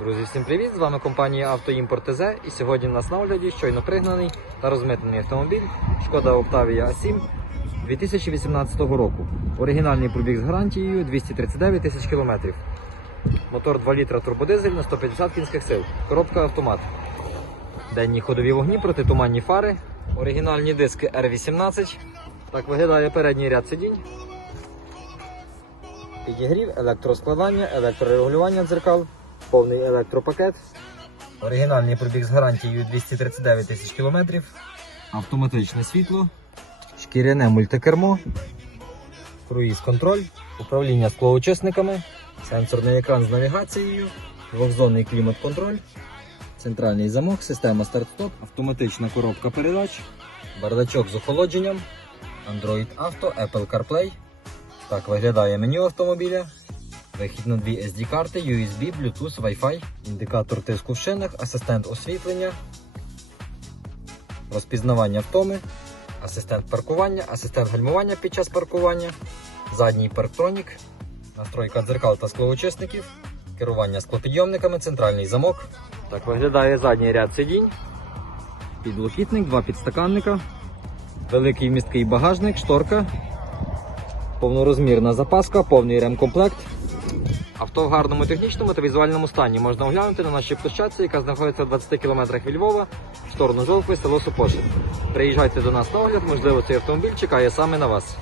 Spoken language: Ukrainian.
Друзі, всім привіт! З вами компанія Автоімпорт ТЗ і сьогодні у нас на огляді щойно пригнаний та розмитнений автомобіль Шкода Octavia A7 2018 року. Оригінальний пробіг з гарантією 239 тисяч кілометрів. Мотор 2 літра турбодизель на 150 кінських сил. Коробка автомат. Денні ходові вогні, протитуманні фари, оригінальні диски R18. Так виглядає передній ряд сидінь. Підігрів, електроскладання, електрорегулювання дзеркал, повний електропакет. Оригінальний пробіг з гарантією 239 тисяч кілометрів. Автоматичне світло, шкіряне мультикермо, круїз контроль, управління склоучисниками, сенсорний екран з навігацією, двохзонний клімат-контроль, центральний замок, система старт-стоп, автоматична коробка передач, бардачок з охолодженням, Android Auto, Apple CarPlay. Так виглядає меню автомобіля. Вихід на дві SD-карти, USB, Bluetooth, Wi-Fi, індикатор тиску в шинах, асистент освітлення, розпізнавання втоми, асистент паркування, асистент гальмування під час паркування, задній парктронік, настройка дзеркал та склоочисників, керування склопідйомниками, центральний замок. Так виглядає задній ряд сидінь, підлокітник, два підстаканника, великий місткий багажник, шторка, повнорозмірна запаска, повний ремкомплект. Авто в гарному технічному та візуальному стані можна оглянути на нашій площадці, яка знаходиться в 20 км від Львова, в сторону Жовкви, село Супошин. Приїжджайте до нас на огляд, можливо, цей автомобіль чекає саме на вас.